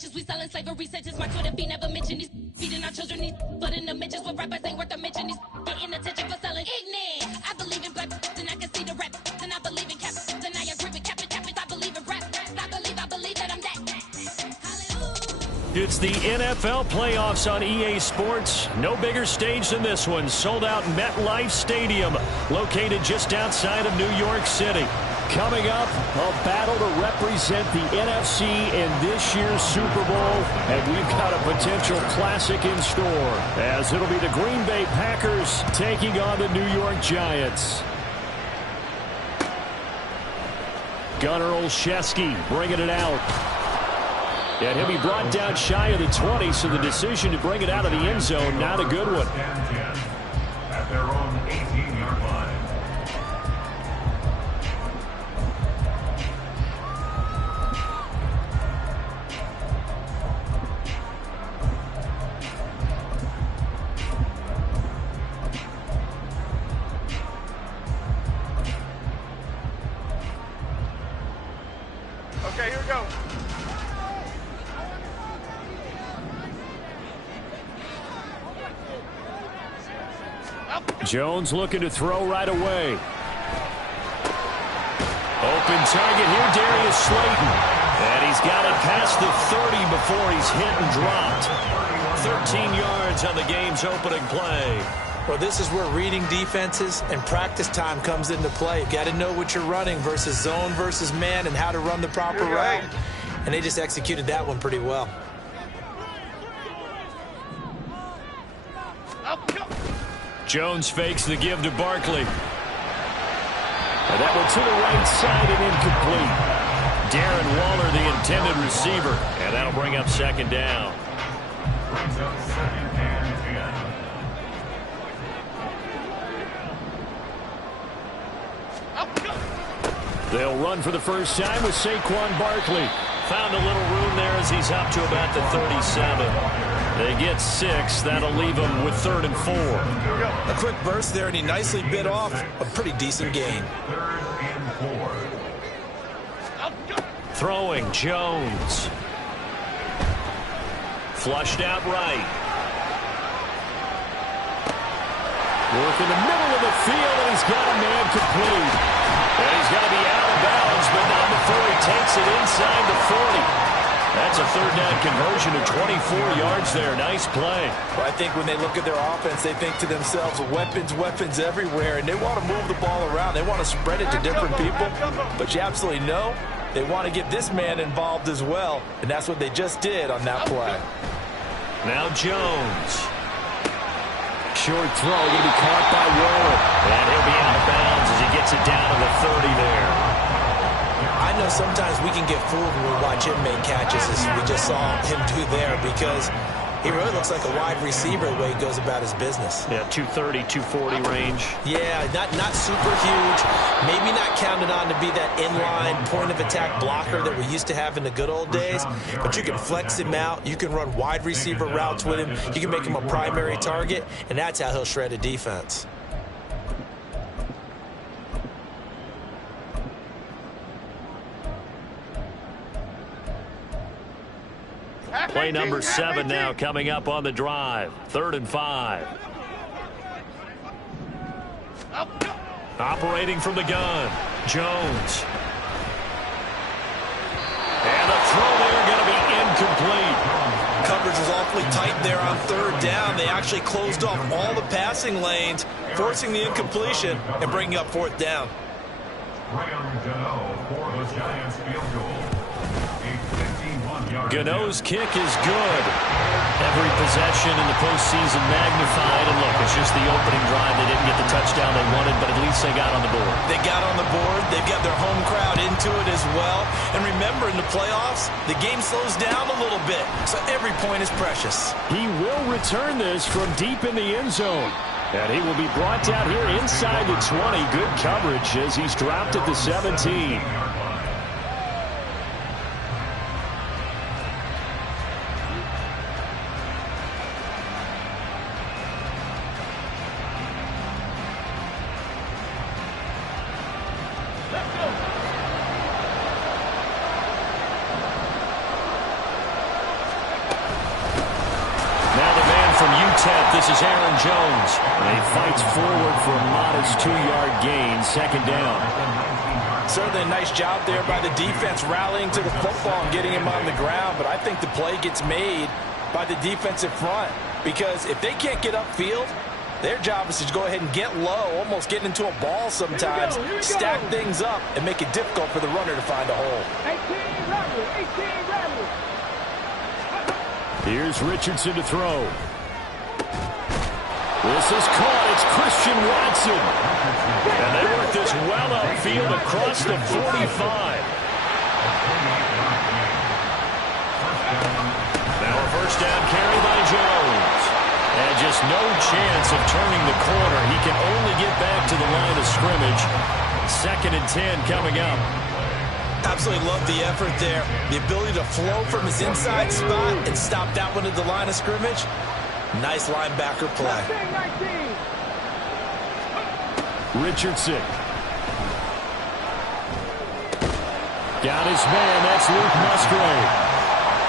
bitches, we selling slavery sentences. My Twitter be never mentioned. These feeding our children, these flooding the bitches with rappers ain't worth a mention. These getting attention for selling ignorant. I believe in black, and I can see the rap, and I believe in cap, and I agree with cap. I believe in rap, I believe that I'm that. It's the NFL playoffs on EA Sports. No bigger stage than this one. Sold out MetLife Stadium, located just outside of New York City. Coming up, a battle to represent the NFC in this year's Super Bowl. And we've got a potential classic in store, as it'll be the Green Bay Packers taking on the New York Giants. Gunnar Olszewski bringing it out. And he'll be brought down shy of the 20, so the decision to bring it out of the end zone, not a good one. At their own 18-yard line. Okay, here we go. Jones looking to throw right away. Open target here, Darius Slayton. And he's got it past the 30 before he's hit and dropped. 13 yards on the game's opening play. Well, this is where reading defenses and practice time comes into play. You've got to know what you're running versus zone versus man and how to run the proper route. And they just executed that one pretty well. Jones fakes the give to Barkley. And that one to the right side and incomplete. Darren Waller, the intended receiver. And that'll bring up second down. Brings up second and 10. They'll run for the first time with Saquon Barkley. Found a little room there as he's up to about the 37. They get 6. That'll leave them with 3rd and 4. A quick burst there, and he nicely bit off a pretty decent gain. 3rd and 4. Throwing, Jones. Flushed out right. Work in the middle of the field, and he's got a man complete. And he's going to be out of bounds, but not before he takes it inside the 40. That's a 3rd down conversion of 24 yards there. Nice play. Well, I think when they look at their offense, they think to themselves, weapons everywhere, and they want to move the ball around. They want to spread it to different people, but you absolutely know they want to get this man involved as well, and that's what they just did on that play. Now Jones. Short throw, going to be caught by Waller. And he'll be out of bounds as he gets it down to the 30 there. I know sometimes we can get fooled when we watch him make catches, as we just saw him do there, because he really looks like a wide receiver the way he goes about his business. Yeah, 230, 240 range. Yeah, not super huge. Maybe not counted on to be that inline point-of-attack blocker that we used to have in the good old days, but you can flex him out. You can run wide receiver routes with him. You can make him a primary target, and that's how he'll shred a defense. Play number 7 now coming up on the drive. 3rd and 5. Operating from the gun, Jones. And the throw there going to be incomplete. Coverage was awfully tight there on 3rd down. They actually closed off all the passing lanes, forcing the incompletion and bringing up 4th down. Graham Gano for the Giants field goal. Gano's kick is good. Every possession in the postseason magnified. And look, it's just the opening drive. They didn't get the touchdown they wanted, but at least they got on the board. They got on the board. They've got their home crowd into it as well. And remember, in the playoffs, the game slows down a little bit. So every point is precious. He will return this from deep in the end zone. And he will be brought down here inside the 20. Good coverage as he's dropped at the 17. from UTEP, this is Aaron Jones. And he fights forward for a modest 2-yard gain, second down. Certainly a nice job there by the defense rallying to the football and getting him on the ground, but I think the play gets made by the defensive front because if they can't get upfield, their job is to go ahead and get low, almost get into a ball sometimes, stack things up, and make it difficult for the runner to find a hole. 18 rattle. Here's Richardson to throw. This is caught. It's Christian Watson. And they work this well upfield across the 45. Now a first down carry by Jones. And just no chance of turning the corner. He can only get back to the line of scrimmage. 2nd and 10 coming up. Absolutely love the effort there. The ability to flow from his inside spot and stop that one at the line of scrimmage. Nice linebacker play. Richardson. Got his man. That's Luke Musgrave.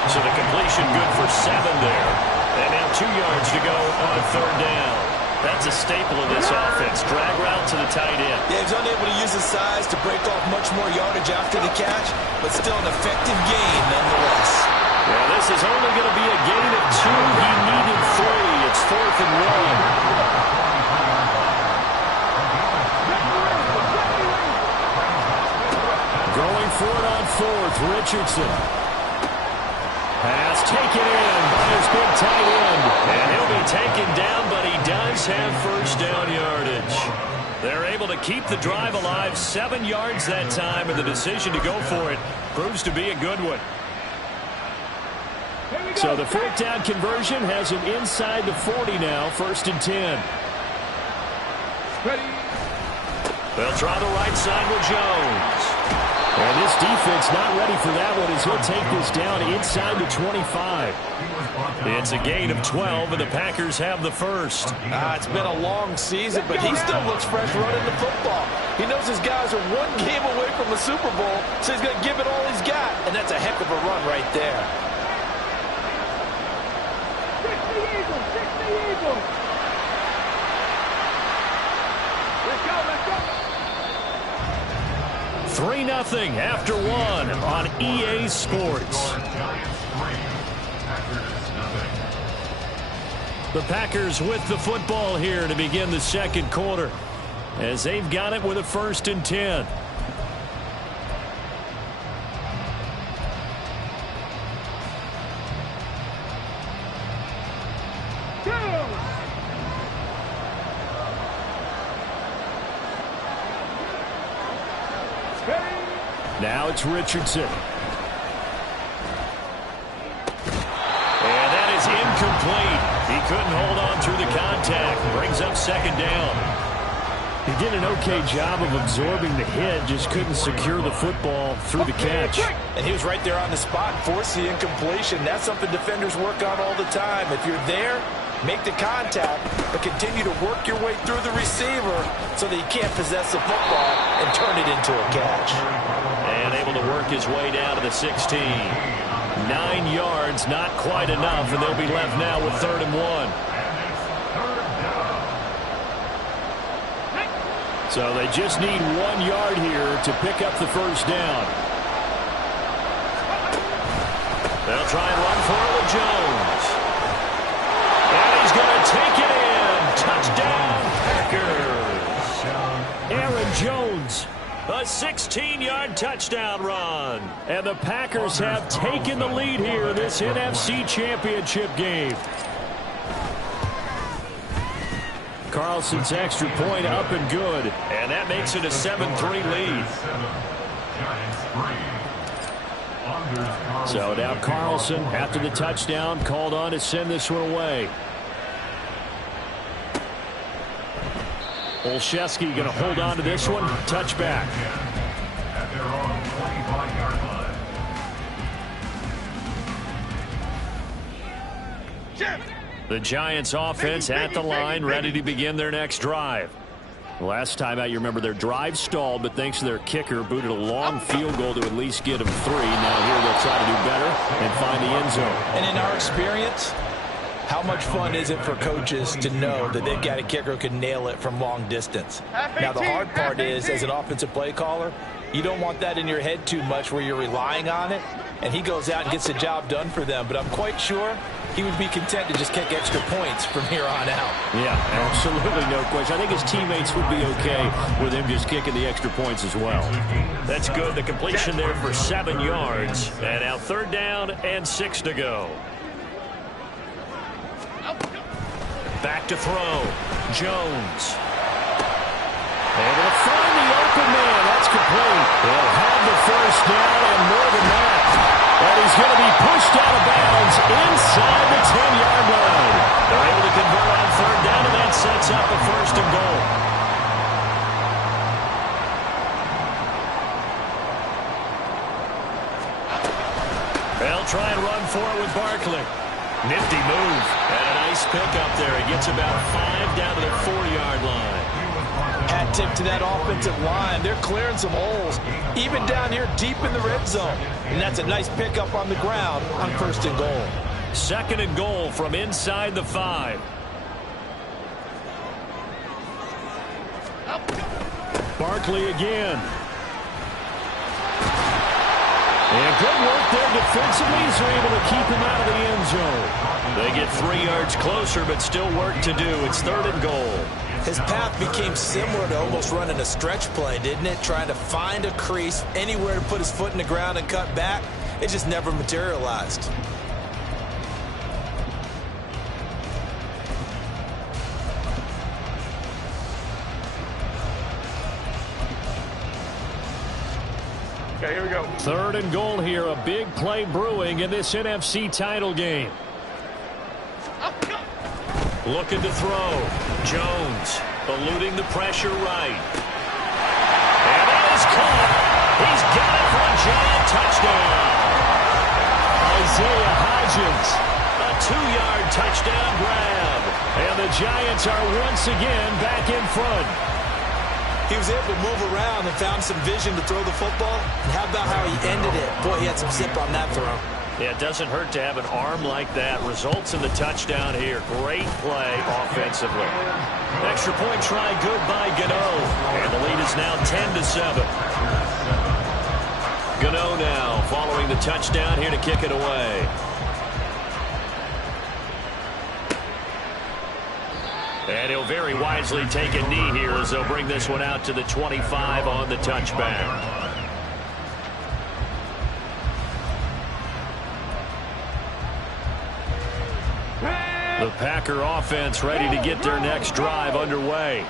So the completion good for 7 there. And now 2 yards to go on 3rd down. That's a staple of this offense. Drag route to the tight end. Yeah, he's unable to use his size to break off much more yardage after the catch, but still an effective gain nonetheless. Yeah, this is only going to be a gain of 2. He needed 3. It's 4th and 1. Going for it on 4th. Richardson. Pass taken in by his big tight end. And he'll be taken down, but he does have first down yardage. They're able to keep the drive alive. 7 yards that time, and the decision to go for it proves to be a good one. So the 4th down conversion has him inside the 40 now. 1st and 10. They'll try the right side with Jones. And this defense not ready for that one as he'll take this down inside the 25. It's a gain of 12, and the Packers have the first. It's been a long season, but he still looks fresh running the football. He knows his guys are 1 game away from the Super Bowl, so he's going to give it all he's got, and that's a heck of a run right there. 60 Eagles. Let's go. 3-0 after 1 on EA Sports. The Packers with the football here to begin the 2nd quarter as they've got it with a 1st and 10. Now it's Richardson. And that is incomplete. He couldn't hold on through the contact. Brings up 2nd down. He did an okay job of absorbing the hit, just couldn't secure the football through the catch. And he was right there on the spot, forced the incompletion. That's something defenders work on all the time. If you're there, make the contact, but continue to work your way through the receiver so that he can't possess the football and turn it into a catch. And able to work his way down to the 16. 9 yards, not quite enough, and they'll be left now with 3rd and 1. So they just need 1 yard here to pick up the first down. They'll try and run for it with Jones. And he's going to take it in. Touchdown, Packers. Aaron Jones. A 16-yard touchdown run. And the Packers have taken the lead here in this NFC Championship game. Carlson's extra point up and good. And that makes it a 7-3 lead. So now Carlson, after the touchdown, called on to send this one away. Olszewski going to hold on to this one. Touchback. At their own 25-yard line. The Giants offense at the line, ready to begin their next drive. Last time out, you remember their drive stalled, but thanks to their kicker, booted a long field goal to at least get them 3. Now here they'll try to do better and find the end zone. And in our experience, how much fun is it for coaches to know that they've got a kicker who can nail it from long distance? Now, the hard part is, as an offensive play caller, you don't want that in your head too much where you're relying on it, and he goes out and gets the job done for them. But I'm quite sure he would be content to just kick extra points from here on out. Yeah, absolutely no question. I think his teammates would be okay with him just kicking the extra points as well. That's good. The completion there for 7 yards. And now 3rd down and 6 to go. Back to throw. Jones. Able to find the open man. That's complete. They'll have the 1st down and more than that. And he's going to be pushed out of bounds inside the 10-yard line. They're able to convert on 3rd down, and that sets up a 1st and goal. They'll try and run for it with Barkley. Nifty move. And a nice pickup there. He gets about 5 down to the 4-yard line. Hat tip to that offensive line. They're clearing some holes, even down here deep in the red zone. And that's a nice pickup on the ground on 1st and goal. 2nd and goal from inside the 5. Barkley again. And good work there defensively as they're able to keep him out of the end zone. They get 3 yards closer, but still work to do. It's 3rd and goal. His path became similar to almost running a stretch play, didn't it? Trying to find a crease, anywhere to put his foot in the ground and cut back. It just never materialized. Okay, here we go. 3rd and goal here. A big play brewing in this NFC title game. Looking to throw. Jones eluding the pressure right. And that is caught. He's got it for a giant touchdown. Isaiah Hodgins, a 2-yard touchdown grab. And the Giants are once again back in front. He was able to move around and found some vision to throw the football. And how about how he ended it? Boy, he had some zip on that throw. Yeah, it doesn't hurt to have an arm like that. Results in the touchdown here. Great play offensively. Extra point try good by Gano. And the lead is now 10-7. Gano now following the touchdown here to kick it away. And he'll very wisely take a knee here as they'll bring this one out to the 25 on the touchback. The Packer offense ready to get their next drive underway.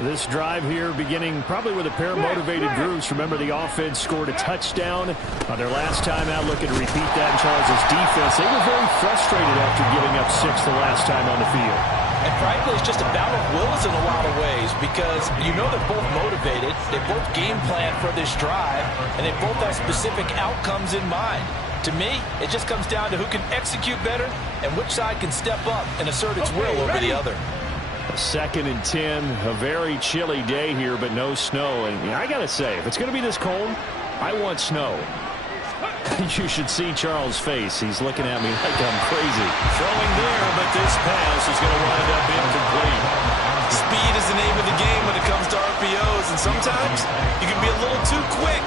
This drive here beginning probably with a pair of motivated groups. Remember, the offense scored a touchdown on their last time out. Looking to repeat that in Charles' defense. They were very frustrated after giving up 6 the last time on the field. And frankly, it's just a battle of wills in a lot of ways because you know they're both motivated. They both game plan for this drive, and they both have specific outcomes in mind. To me, it just comes down to who can execute better and which side can step up and assert its will over the other. 2nd and 10, a very chilly day here, but no snow. And I got to say, if it's going to be this cold, I want snow. You should see Charles' face. He's looking at me like I'm crazy. Throwing there, but this pass is going to wind up incomplete. Speed is the name of the game when it comes to RPOs, and sometimes you can be a little too quick,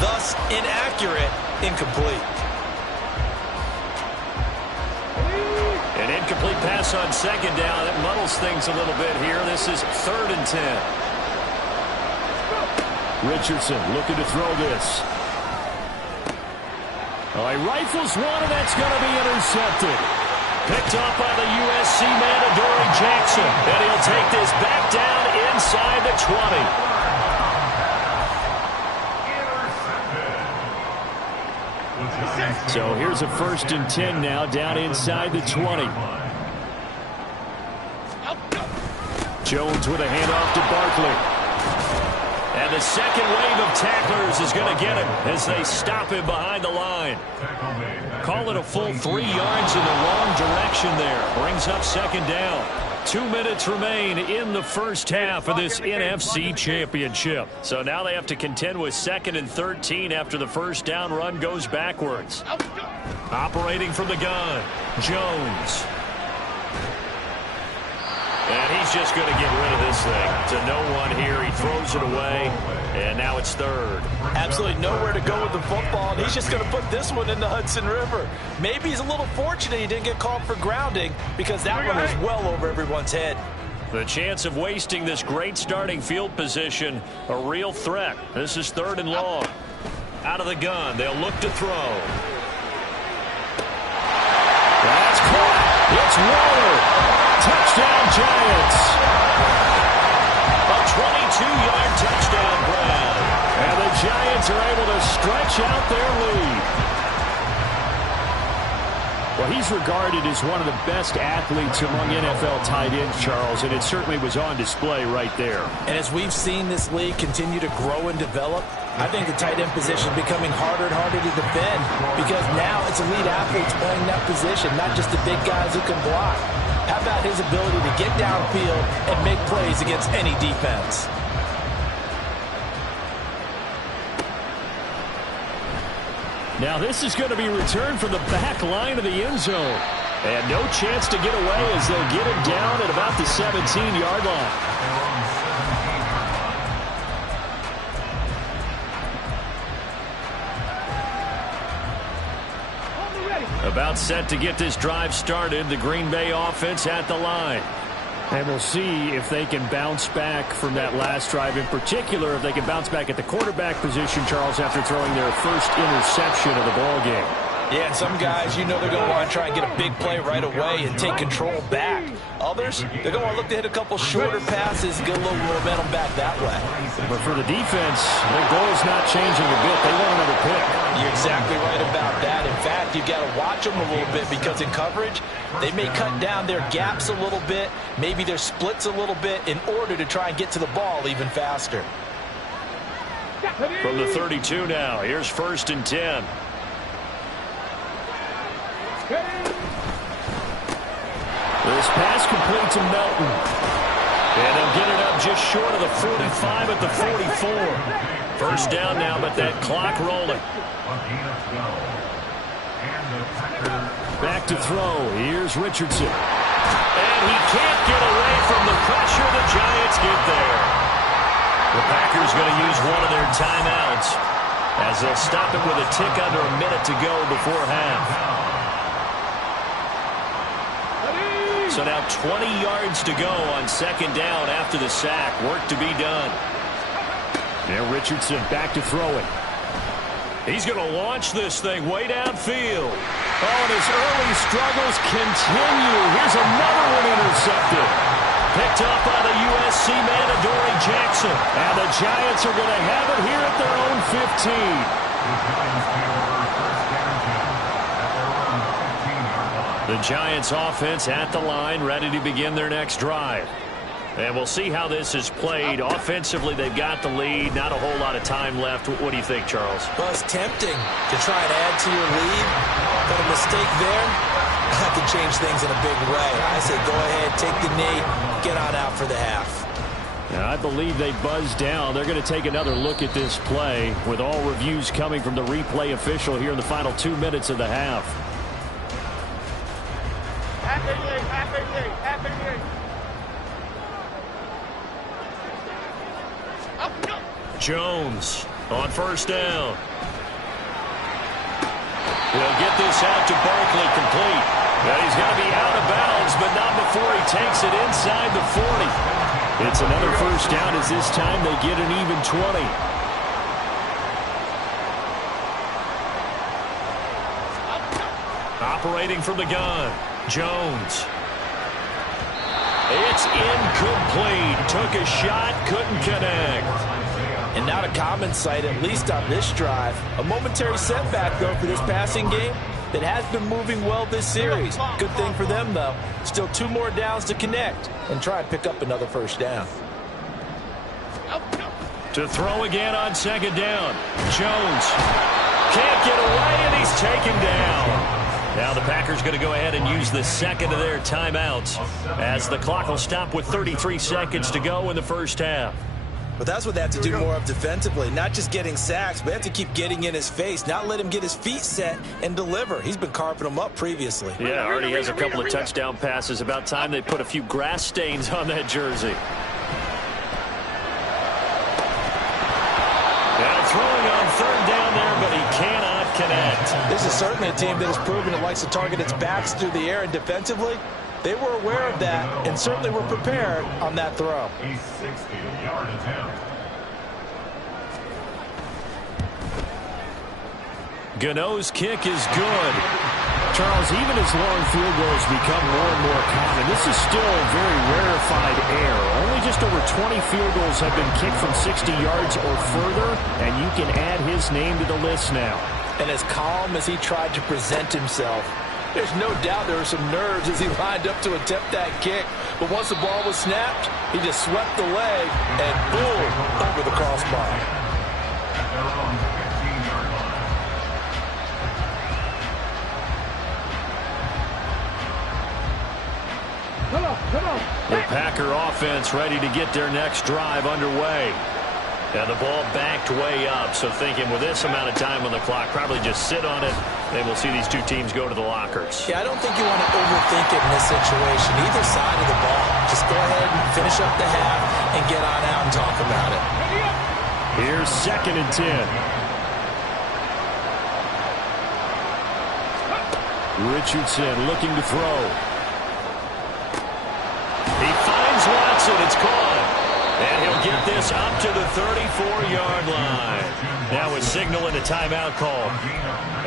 thus inaccurate, incomplete. An incomplete pass on 2nd down. That muddles things a little bit here. This is 3rd and 10. Richardson looking to throw this. Oh, he rifles one, and that's going to be intercepted. Picked up by the USC man, Adoree Jackson. And he'll take this back down inside the 20. So here's a 1st and 10 now, down inside the 20. Jones with a handoff to Barkley. And the second wave of tacklers is going to get him as they stop him behind the line. Call it a full 3 yards in the wrong direction there. Brings up 2nd down. 2 minutes remain in the first half of this NFC Championship. So now they have to contend with 2nd and 13 after the first down run goes backwards. Operating from the gun, Jones. And he's just going to get rid of this thing. To no one here. He throws it away, and now it's third. Absolutely nowhere to go with the football, and he's just going to put this one in the Hudson River. Maybe he's a little fortunate he didn't get called for grounding because that one was well over everyone's head. The chance of wasting this great starting field position, a real threat. This is third and long. Out of the gun, they'll look to throw. That's caught. It's Waller. Touchdown, Giants. A 22-yard touchdown, Brown. And the Giants are able to stretch out their lead. Well, he's regarded as one of the best athletes among NFL tight ends, Charles, and it certainly was on display right there. And as we've seen this league continue to grow and develop, I think the tight end position is becoming harder and harder to defend because now it's elite athletes playing that position, not just the big guys who can block. How about his ability to get downfield and make plays against any defense? Now this is going to be returned from the back line of the end zone. And no chance to get away as they'll get him down at about the 17-yard line. About set to get this drive started, the Green Bay offense at the line. And we'll see if they can bounce back from that last drive. In particular, if they can bounce back at the quarterback position, Charles, after throwing their first interception of the ballgame. Yeah, and some guys, you know they're going to want to try and get a big play right away and take control back. Others, they're going to want to look to hit a couple shorter passes, get a little momentum back that way. But for the defense, their goal is not changing a bit. They want another pick. You're exactly right about that. In fact, you've got to watch them a little bit because in coverage, they may cut down their gaps a little bit, maybe their splits a little bit in order to try and get to the ball even faster. From the 32 now, here's 1st and 10. This pass complete to Melton. And they'll get it up just short of the 45 at the 44. First down now, but that clock rolling. Back to throw. Here's Richardson. And he can't get away from the pressure. The Giants get there. The Packers going to use one of their timeouts as they'll stop it with a tick under a minute to go before half. So now 20 yards to go on 2nd down after the sack. Work to be done. Now Richardson back to throw it. He's going to launch this thing way downfield. Oh, and his early struggles continue. Here's another one intercepted. Picked up by the USC man, Adoree Jackson. And the Giants are going to have it here at their own 15. The Giants offense at the line, ready to begin their next drive. And we'll see how this is played. Offensively, they've got the lead. Not a whole lot of time left. What do you think, Charles? Well, it's tempting to try and add to your lead, but a mistake there, that could change things in a big way. I say go ahead, take the knee, get on out for the half. Now, I believe they buzzed down. They're going to take another look at this play with all reviews coming from the replay official here in the final 2 minutes of the half. Jones on 1st down. He'll get this out to Barkley complete. Now he's going to be out of bounds, but not before he takes it inside the 40. It's another 1st down as this time they get an even 20. Operating from the gun, Jones. It's incomplete. Took a shot, couldn't connect. And not a common sight, at least on this drive. A momentary setback, though, for this passing game that has been moving well this series. Good thing for them, though. Still 2 more downs to connect and try and pick up another 1st down. To throw again on 2nd down. Jones can't get away, and he's taken down. Now the Packers going to go ahead and use the 2nd of their timeouts as the clock will stop with 33 seconds to go in the 1st half. But that's what they have to do more of defensively, not just getting sacks, but they have to keep getting in his face, not let him get his feet set and deliver. He's been carving them up previously. Yeah, already has a couple of touchdown passes. About time they put a few grass stains on that jersey. Now throwing on third down there, but he cannot connect. This is certainly a team that has proven it likes to target its backs through the air, and defensively, they were aware of that and certainly were prepared on that throw. A 60-yard attempt. Gano's kick is good. Charles, even as long field goals become more and more common, this is still very rarefied air. Only just over 20 field goals have been kicked from 60 yards or further, and you can add his name to the list now. And as calm as he tried to present himself, there's no doubt there were some nerves as he lined up to attempt that kick. But once the ball was snapped, he just swept the leg and boom, over the crossbar. At their own 15-yard line. The Packer offense ready to get their next drive underway. And the ball backed way up, so thinking with this amount of time on the clock, probably just sit on it, and we'll see these two teams go to the lockers. Yeah, I don't think you want to overthink it in this situation. Either side of the ball. Just go ahead and finish up the half and get on out and talk about it. Here's 2nd and 10. Richardson looking to throw. He finds Watson. It's caught. And he'll get this up to the 34-yard line. Now a signal and a timeout call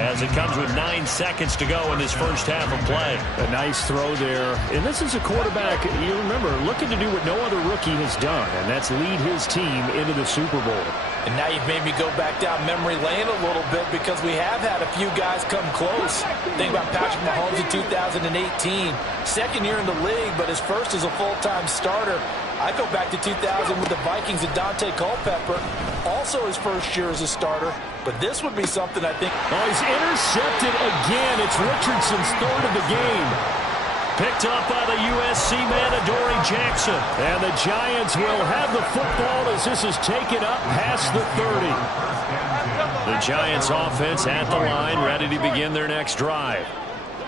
as it comes with 9 seconds to go in this first half of play. A nice throw there. And this is a quarterback, you remember, looking to do what no other rookie has done, and that's lead his team into the Super Bowl. And now you've made me go back down memory lane a little bit because we have had a few guys come close. Think about Patrick Mahomes in 2018. Second year in the league, but his first as a full-time starter. I go back to 2000 with the Vikings and Dante Culpepper. Also his first year as a starter. But this would be something I think. Oh, he's intercepted again. It's Richardson's third of the game. Picked up by the USC man, Adoree Jackson. And the Giants will have the football as this is taken up past the 30. The Giants offense at the line, ready to begin their next drive.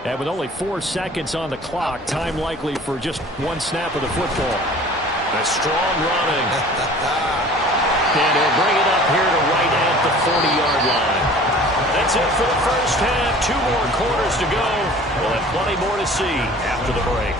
And with only 4 seconds on the clock, time likely for just one snap of the football. A strong running. And he'll bring it up here to right at the 40-yard line. That's it for the first half. 2 more quarters to go. We'll have plenty more to see after the break.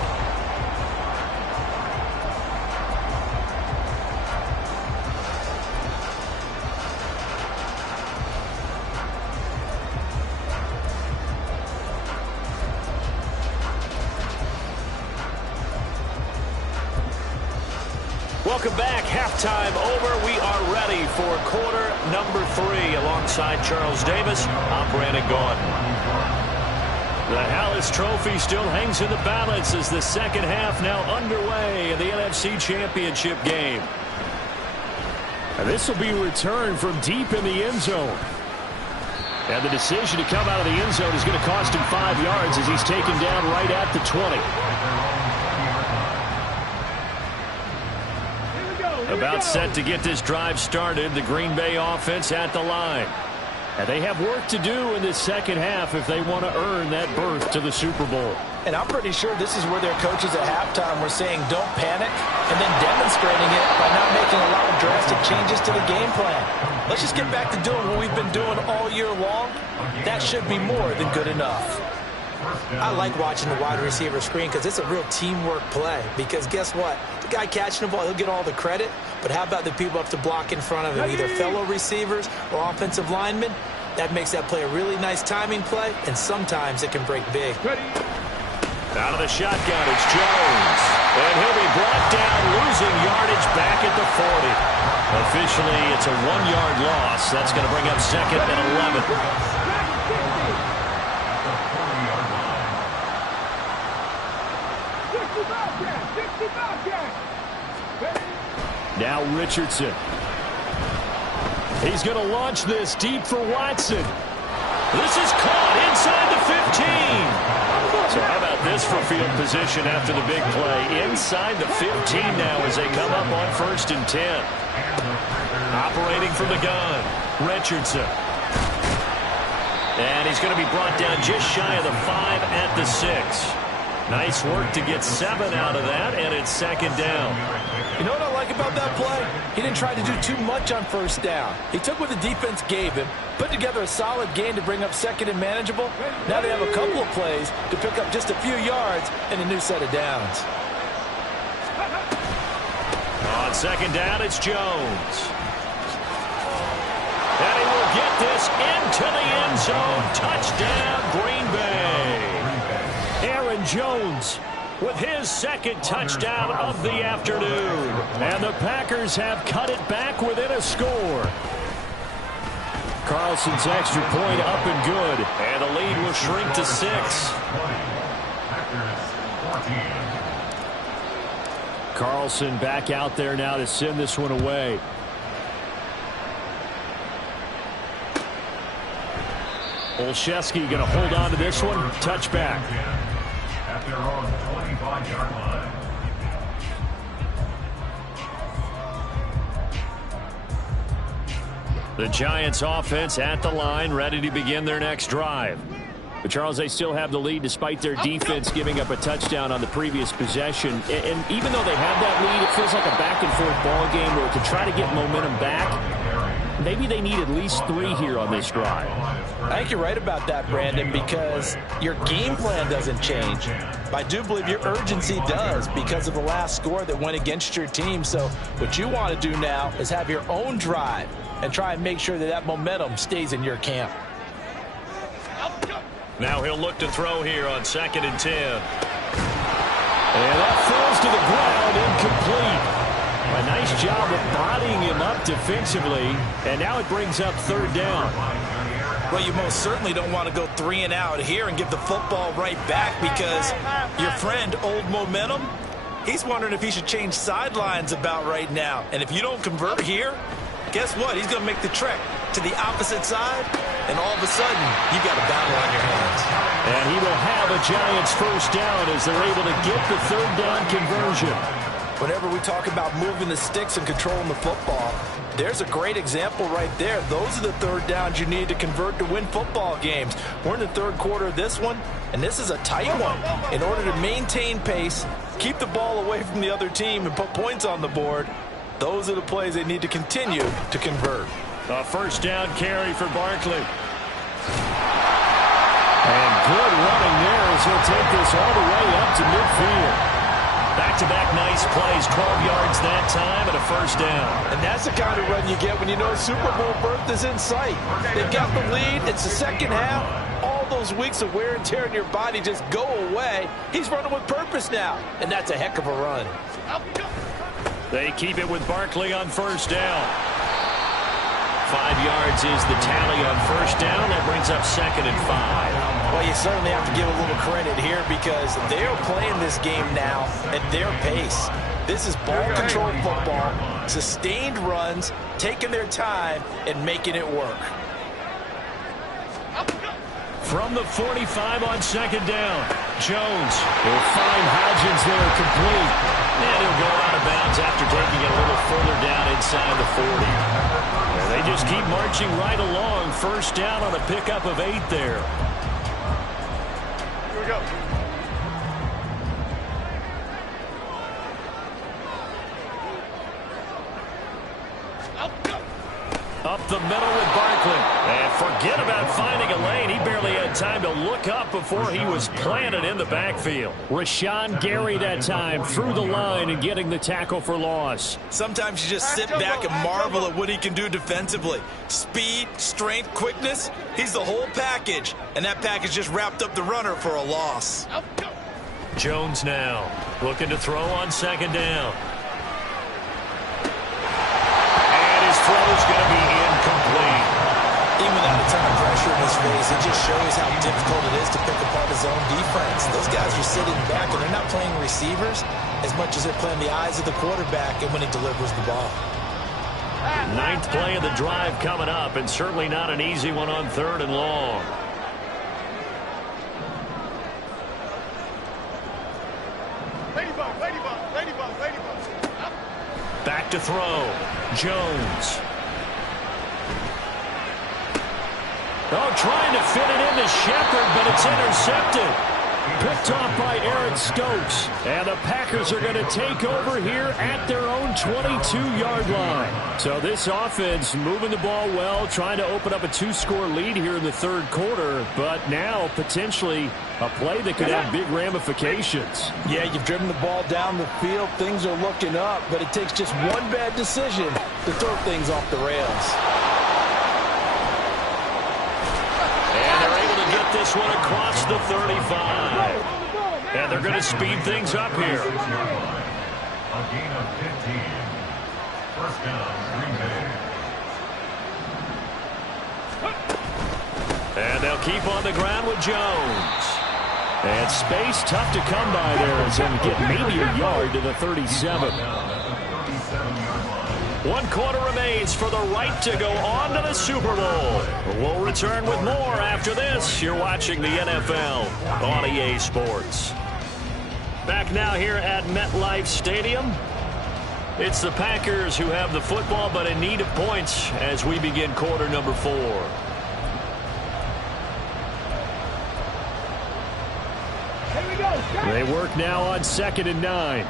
Welcome back. Halftime over. We are ready for quarter number 3 alongside Charles Davis. I'm Brandon Gaudin. The Hallis Trophy still hangs in the balance as the second half now underway in the NFC Championship game. And this will be returned from deep in the end zone. And the decision to come out of the end zone is going to cost him 5 yards as he's taken down right at the 20. About set to get this drive started, the Green Bay offense at the line. And they have work to do in this second half if they want to earn that berth to the Super Bowl. And I'm pretty sure this is where their coaches at halftime were saying don't panic and then demonstrating it by not making a lot of drastic changes to the game plan. Let's just get back to doing what we've been doing all year long. That should be more than good enough. I like watching the wide receiver screen because it's a real teamwork play. Because guess what? The guy catching the ball, he'll get all the credit. But how about the people up to block in front of him, either fellow receivers or offensive linemen? That makes that play a really nice timing play, and sometimes it can break big. Out of the shotgun, it's Jones. And he'll be brought down, losing yardage back at the 40. Officially, it's a 1-yard loss. That's going to bring up 2nd and 11. Now Richardson. He's going to launch this deep for Watson. This is caught inside the 15. So how about this for field position after the big play. Inside the 15 now as they come up on 1st and 10. Operating from the gun, Richardson. And he's going to be brought down just shy of the 5 at the 6. Nice work to get 7 out of that, and it's 2nd down. You know what I like about that play? He didn't try to do too much on 1st down. He took what the defense gave him, put together a solid gain to bring up 2nd and manageable. Now they have a couple of plays to pick up just a few yards and a new set of downs. On 2nd down, it's Jones. And he will get this into the end zone. Touchdown, Green Bay. Aaron Jones with his 2nd touchdown of the afternoon. And the Packers have cut it back within a score. Carlson's extra point up and good. And the lead will shrink to 6. Carlson back out there now to send this one away. Olszewski going to hold on to this one. Touchback. At their own 25-yard line. The Giants offense at the line, ready to begin their next drive. But Charles, they still have the lead despite their defense giving up a touchdown on the previous possession. And even though they have that lead, it feels like a back-and-forth ball game where to try to get momentum back, maybe they need at least 3 here on this drive. I think you're right about that, Brandon, because your game plan doesn't change. I do believe your urgency does because of the last score that went against your team. So what you want to do now is have your own drive and try and make sure that that momentum stays in your camp. Now he'll look to throw here on 2nd and 10. And that falls to the ground, incomplete. A nice job of bodying him up defensively. And now it brings up 3rd down. Well, you most certainly don't want to go 3 and out here and give the football right back because your friend, Old Momentum, he's wondering if he should change sidelines about right now. And if you don't convert here, guess what? He's going to make the trek to the opposite side, and all of a sudden, you've got a battle on your hands. And he will have a Giants 1st down as they're able to get the 3rd down conversion. Whenever we talk about moving the sticks and controlling the football, there's a great example right there. Those are the 3rd downs you need to convert to win football games. We're in the 3rd quarter of this one, and this is a tight one. In order to maintain pace, keep the ball away from the other team, and put points on the board, those are the plays they need to continue to convert. A 1st down carry for Barkley. And good running there as he'll take this all the way up to midfield. Back-to-back nice plays, 12 yards that time and a 1st down. And that's the kind of run you get when you know Super Bowl berth is in sight. They've got the lead. It's the 2nd half. All those weeks of wear and tear in your body just go away. He's running with purpose now, and that's a heck of a run. They keep it with Barkley on 1st down. 5 yards is the tally on 1st down. That brings up 2nd and 5. Well, you certainly have to give a little credit here because they are playing this game now at their pace. This is ball control football, sustained runs, taking their time and making it work. From the 45 on 2nd down, Jones will find Hodgins there complete. And he'll go out of bounds after taking it a little further down inside the 40. And they just keep marching right along. 1st down on a pickup of 8 there. Here we go. Up the middle with Barkley. And forget about finding a lane. He barely had time to look up before he was planted in the backfield. Rashawn Gary that time through the line and getting the tackle for loss. Sometimes you just sit back and marvel at what he can do defensively. Speed, strength, quickness. He's the whole package. And that package just wrapped up the runner for a loss. Jones now looking to throw on 2nd down. Throw's going to be incomplete. Even without a ton of pressure in his face, it just shows how difficult it is to pick apart his own defense. Those guys are sitting back, and they're not playing receivers as much as they're playing the eyes of the quarterback and when he delivers the ball. 9th play of the drive coming up, and certainly not an easy one on 3rd and long. Back to throw. Jones. Oh, trying to fit it into Shepard, but it's intercepted. Picked off by Aaron Stokes. And the Packers are going to take over here at their own 22-yard line. So this offense moving the ball well, trying to open up a 2-score lead here in the third quarter, but now potentially a play that could have big ramifications. Yeah, you've driven the ball down the field. Things are looking up, but it takes just one bad decision to throw things off the rails. Get this one across the 35. And they're going to speed things up here. A gain of 15. First down, Green Bay. And they'll keep on the ground with Jones. And space tough to come by there as they get maybe a yard to the 37. 1 quarter remains for the right to go on to the Super Bowl. We'll return with more after this. You're watching the NFL on EA Sports. Back now here at MetLife Stadium. It's the Packers who have the football, but in need of points as we begin quarter number 4. They work now on 2nd and 9.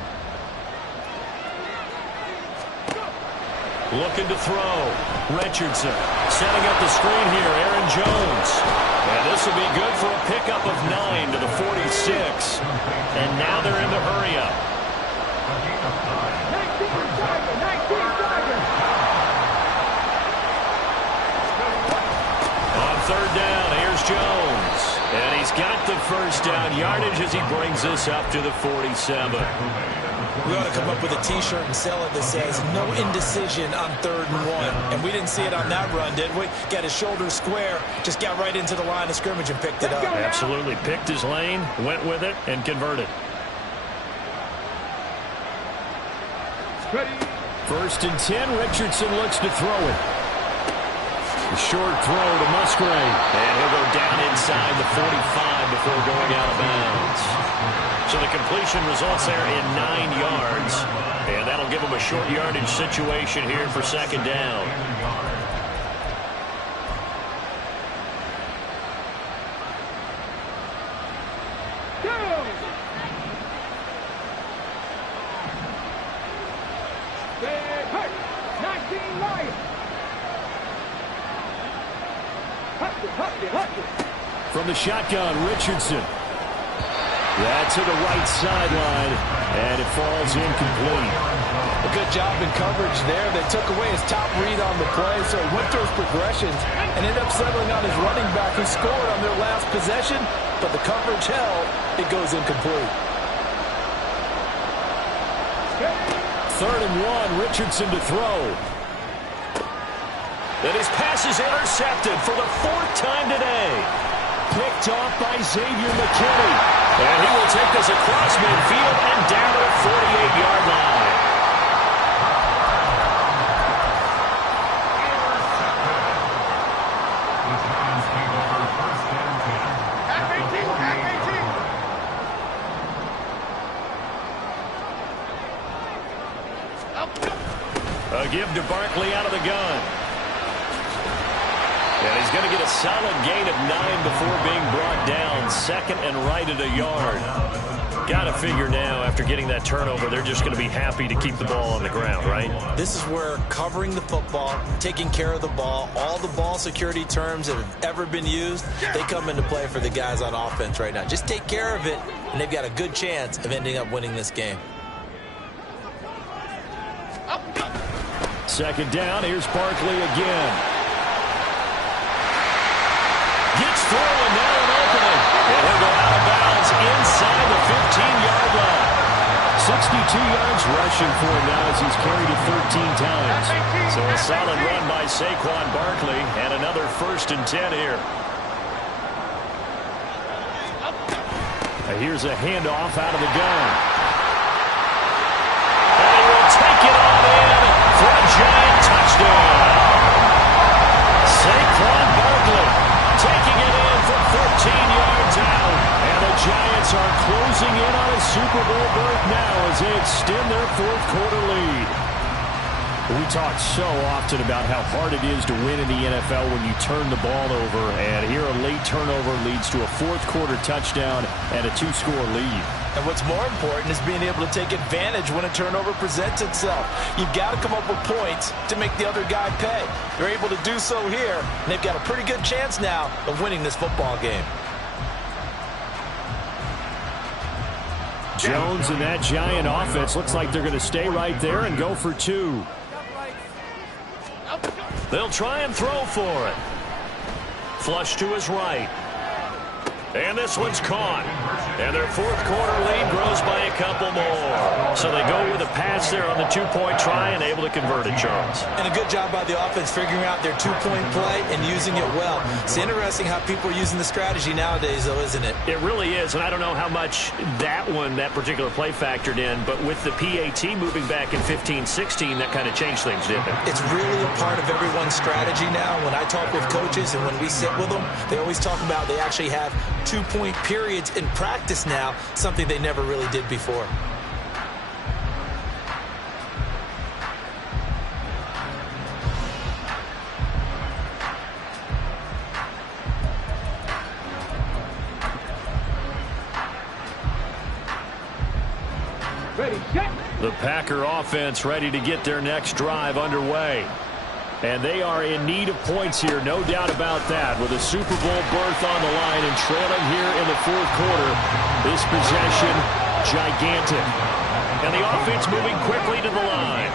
Looking to throw. Richardson setting up the screen here. Aaron Jones. And this will be good for a pickup of 9 to the 46. And now they're in the hurry up. On 3rd down, here's Jones. And he's got the first down yardage as he brings us up to the 47. We ought to come up with a T-shirt and sell it that says, no indecision on 3rd and 1. And we didn't see it on that run, did we? Got his shoulders square, just got right into the line of scrimmage and picked it up. Absolutely. Picked his lane, went with it, and converted. 1st and 10, Richardson looks to throw it. A short throw to Musgrave. And he'll go down inside the 45 before going out of bounds. So the completion results there in 9 yards. And that'll give him a short yardage situation here for 2nd down. From the shotgun, Richardson. That's to the right sideline, and it falls incomplete. A good job in coverage there. They took away his top read on the play, so he went through his progressions and ended up settling on his running back who scored on their last possession, but the coverage held. It goes incomplete. 3rd and 1, Richardson to throw. And his pass is intercepted for the 4th time today. Picked off by Xavier McKinney. And he will take this across midfield and down to the 48-yard line. The Giants take over 1st and 10. Back 18. A give to Barkley out of the gun. And he's going to get a solid gain of 9 before being brought down. 2nd and right at a yard. Got to figure now, after getting that turnover, they're just going to be happy to keep the ball on the ground, right? This is where covering the football, taking care of the ball, all the ball security terms that have ever been used, they come into play for the guys on offense right now. Just take care of it, and they've got a good chance of ending up winning this game. 2nd down, here's Barkley again. Gets through and now an opening. And he'll go out of bounds inside the 15-yard line. 62 yards rushing for him now as he's carried it 13 times. So a solid run by Saquon Barkley and another 1st and 10 here. Here's a handoff out of the gun. And he will take it on in for a giant touchdown. Saquon Barkley taking it in from 14 yards out. And the Giants are closing in on a Super Bowl berth now as they extend their fourth quarter lead. We talk so often about how hard it is to win in the NFL when you turn the ball over, and here a late turnover leads to a fourth quarter touchdown and a 2-score lead. And what's more important is being able to take advantage when a turnover presents itself. You've got to come up with points to make the other guy pay. They're able to do so here, and they've got a pretty good chance now of winning this football game. Jones and that Giant offense looks like they're going to stay right there and go for 2. They'll try and throw for it. Flush to his right. And this one's caught. And their fourth quarter lead grows by a couple more. So they go with a pass there on the 2-point try and able to convert it, Charles. And a good job by the offense figuring out their 2-point play and using it well. It's interesting how people are using the strategy nowadays, though, isn't it? It really is, and I don't know how much that particular play factored in, but with the PAT moving back in 15-16, that kind of changed things, didn't it? It's really a part of everyone's strategy now. When I talk with coaches and when we sit with them, they always talk about they actually have 2-point periods in practice now, something they never really did before. The Packer offense ready to get their next drive underway. And they are in need of points here, no doubt about that, with a Super Bowl berth on the line and trailing here in the fourth quarter. This possession, gigantic. And the offense moving quickly to the line.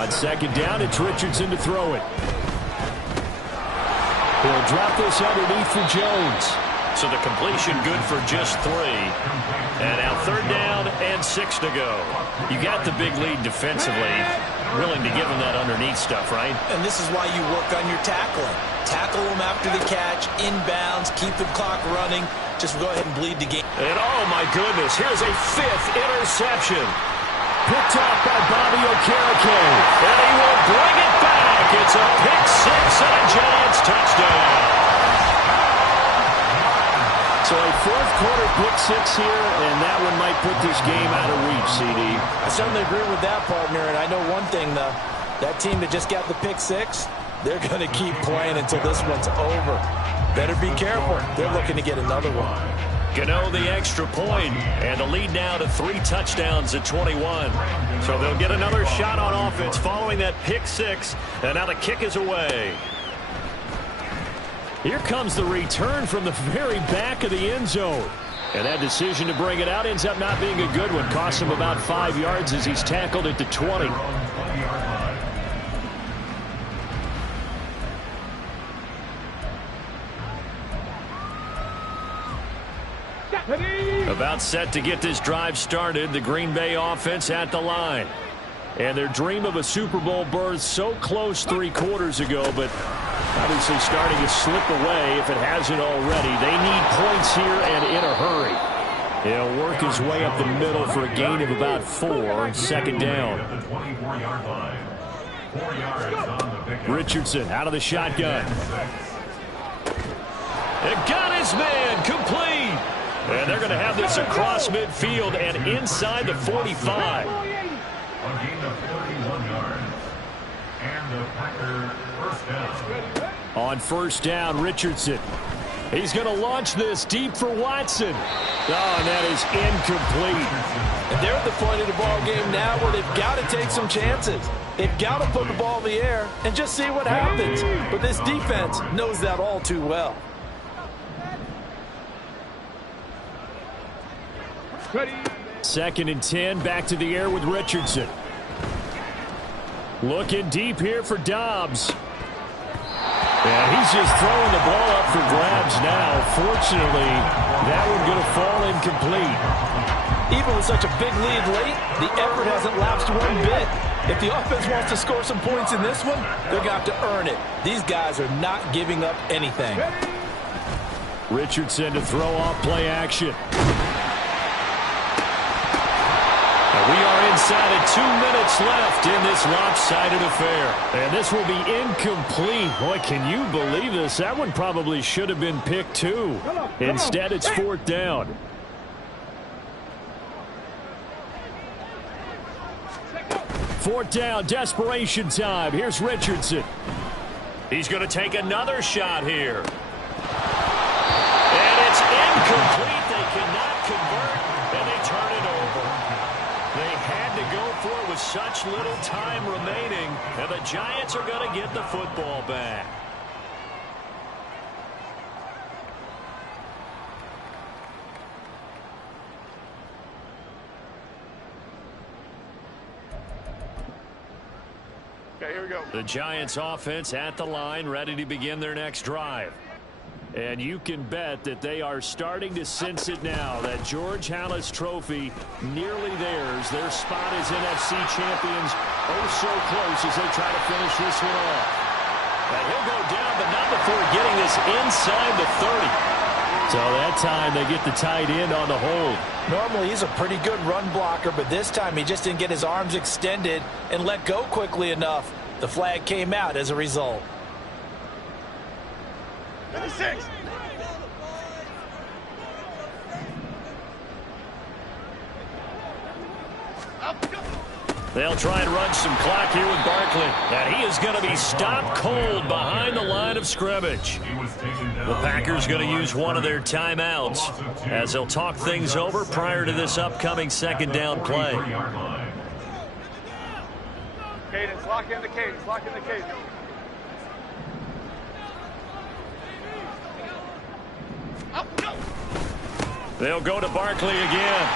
On second down, it's Richardson to throw it. He'll drop this underneath for Jones. So the completion good for just 3. And now third down and 6 to go. You got the big lead defensively. Willing to give them that underneath stuff, right? And this is why you work on your tackling. Tackle them after the catch, inbounds, keep the clock running. Just go ahead and bleed the game. And oh my goodness, here's a 5th interception. Picked off by Bobby Okereke. And he will bring it back. It's a pick 6 and a Giants touchdown. So a fourth quarter pick 6 here, and that one might put this game out of reach, CD. I certainly agree with that, partner. And I know one thing, though. That team that just got the pick 6, they're going to keep playing until this one's over. Better be careful. They're looking to get another one. Gano the extra point, and the lead now to 3 touchdowns at 21. So they'll get another shot on offense following that pick 6, and now the kick is away. Here comes the return from the very back of the end zone. And that decision to bring it out ends up not being a good one. Costs him about 5 yards as he's tackled at the 20. About set to get this drive started. The Green Bay offense at the line. And their dream of a Super Bowl berth so close 3 quarters ago, but obviously starting to slip away if it hasn't already. They need points here and in a hurry. He'll work his way up the middle for a gain of about 4. Second down. Richardson out of the shotgun. And got his man complete. And they're going to have this across midfield and inside the 45. A gain of 31 yards. And the Packer first down. On first down, Richardson. He's going to launch this deep for Watson. Oh, and that is incomplete. And they're at the point of the ball game now where they've got to take some chances. They've got to put the ball in the air and just see what happens. But this defense knows that all too well. Second and 10, back to the air with Richardson. Looking deep here for Dobbs. And he's just throwing the ball up for grabs now. Fortunately, that one going to fall incomplete. Even with such a big lead late, the effort hasn't lapsed one bit. If the offense wants to score some points in this one, they're going to have to earn it. These guys are not giving up anything. Richardson to throw off play action. And we are inside of 2 minutes left in this lopsided affair. And this will be incomplete. Boy, can you believe this? That one probably should have been picked too. Instead, it's 4th down. Fourth down, desperation time. Here's Richardson. He's going to take another shot here. And it's incomplete. They cannot convert, and they turn it over. They had to go for it with such little time remaining, and the Giants are going to get the football back. Okay, here we go. The Giants offense at the line, ready to begin their next drive. And you can bet that they are starting to sense it now. That George Halas trophy nearly theirs. Their spot as NFC champions, oh so close as they try to finish this one off. And he'll go down, but not before getting this inside the 30. So that time they get the tight end on the hold. Normally he's a pretty good run blocker, but this time he just didn't get his arms extended and let go quickly enough. The flag came out as a result. 56. They'll try and run some clock here with Barkley. And he is going to be stopped cold behind the line of scrimmage. The Packers going to use one of their timeouts as they'll talk things over prior to this upcoming second down play. Cadence, lock in the cadence, lock in the cadence. They'll go to Barkley again.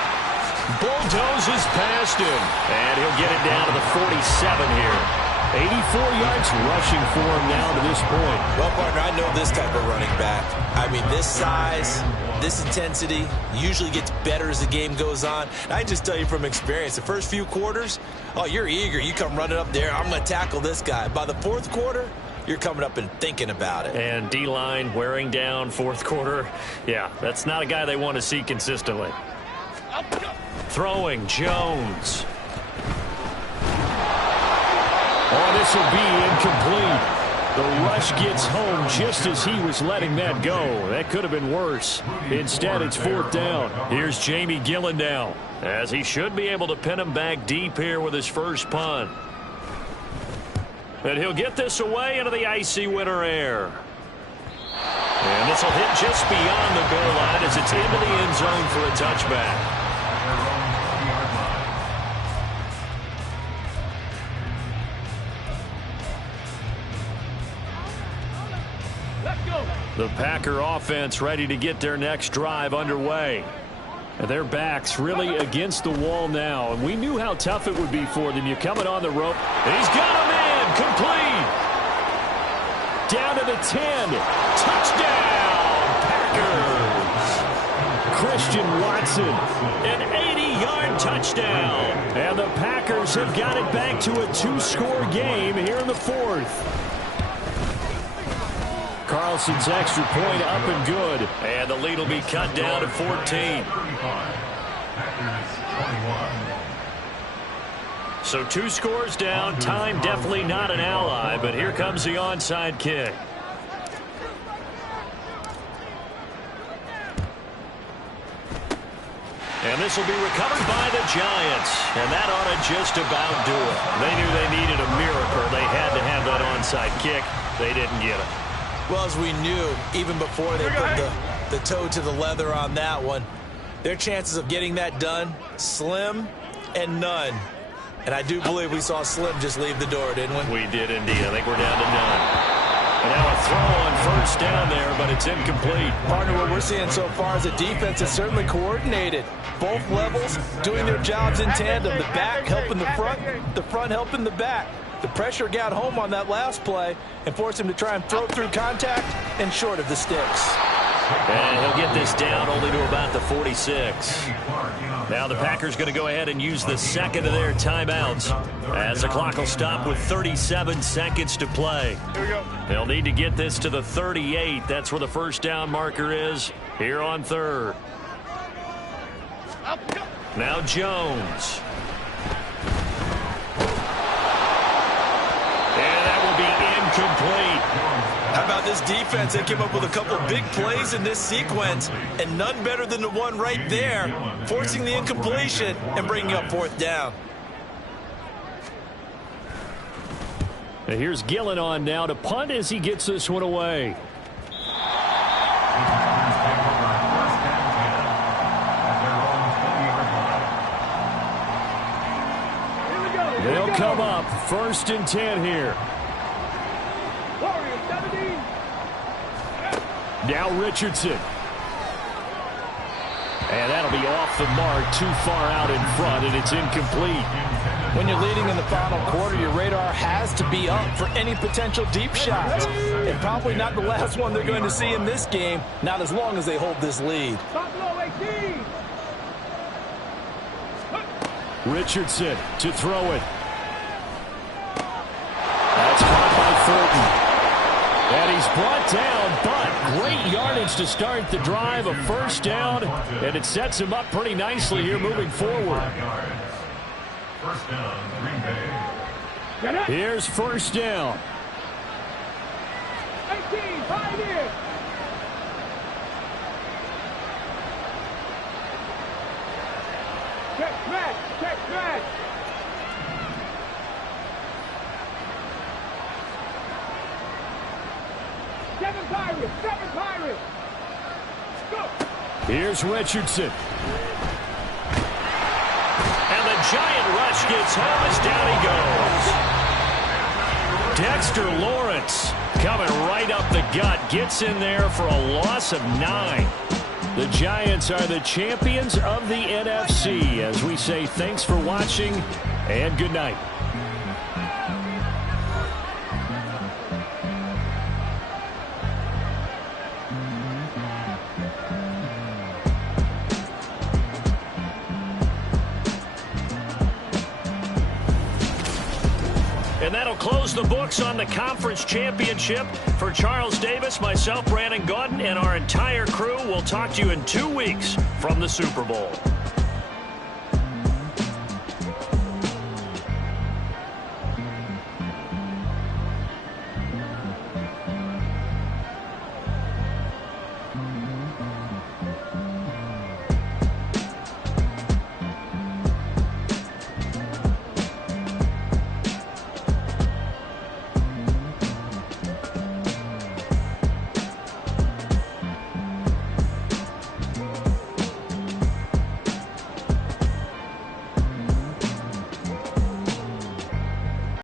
Bulldozes past him. And he'll get it down to the 47 here. 84 yards rushing for him now to this point. Well, partner, I know this type of running back. I mean, this size, this intensity usually gets better as the game goes on. And I just tell you from experience, the first few quarters, oh, you're eager. You come running up there, I'm going to tackle this guy. By the fourth quarter, you're coming up and thinking about it. And D-line wearing down fourth quarter. Yeah, that's not a guy they want to see consistently. Throwing, Jones. Oh, this will be incomplete. The rush gets home just as he was letting that go. That could have been worse. Instead, it's 4th down. Here's Jamie Gillen now, as he should be able to pin him back deep here with his first punt. And he'll get this away into the icy winter air. And this will hit just beyond the goal line as it's into the end zone for a touchback. The Packer offense ready to get their next drive underway. And their backs really against the wall now. And we knew how tough it would be for them. You're coming on the rope. And he's got a man complete. Down to the 10. Touchdown, Packers. Christian Watson, an 80-yard touchdown. And the Packers have got it back to a 2-score game here in the 4th. Carlson's extra point up and good. And the lead will be cut down to 14. So 2 scores down. Time definitely not an ally, but here comes the onside kick. And this will be recovered by the Giants. And that ought to just about do it. They knew they needed a miracle. They had to have that onside kick. They didn't get it. Well, as we knew, even before they put the toe to the leather on that one, their chances of getting that done, slim and none. And I do believe we saw Slim just leave the door, didn't we? We did indeed. I think we're down to none. And now a throw on first down there, but it's incomplete. Partner, what we're seeing so far is a defense that's certainly coordinated. Both levels doing their jobs in tandem. The back helping the front helping the back. The pressure got home on that last play and forced him to try and throw through contact and short of the sticks. And he'll get this down only to about the 46. Now the Packers going to go ahead and use the second of their timeouts as the clock will stop with 37 seconds to play. Here we go. They'll need to get this to the 38. That's where the first down marker is here on 3rd. Now Jones. And that will be incomplete. How about this defense? They came up with a couple big plays in this sequence, and none better than the one right there, forcing the incompletion and bringing up 4th down. And here's Gillen on now to punt as he gets this one away. They'll come up 1st and 10 here. Now Richardson. And that'll be off the mark, too far out in front, and it's incomplete. When you're leading in the final quarter, your radar has to be up for any potential deep shots. And probably not the last one they're going to see in this game, not as long as they hold this lead. Richardson to throw it. That's caught by Thornton. And he's brought down, but great yardage to start the drive, a 1st down, and it sets him up pretty nicely here moving forward. 1st down, Green Bay. Here's 1st down. 18, 5 in. Check back, check back. Seven Pirates. Go. Here's Richardson. And the giant rush gets home as down he goes. Dexter Lawrence coming right up the gut. Gets in there for a loss of 9. The Giants are the champions of the NFC. As we say, thanks for watching and good night. And that'll close the books on the conference championship. For Charles Davis, myself, Brandon Gaudin, and our entire crew, we'll talk to you in 2 weeks from the Super Bowl.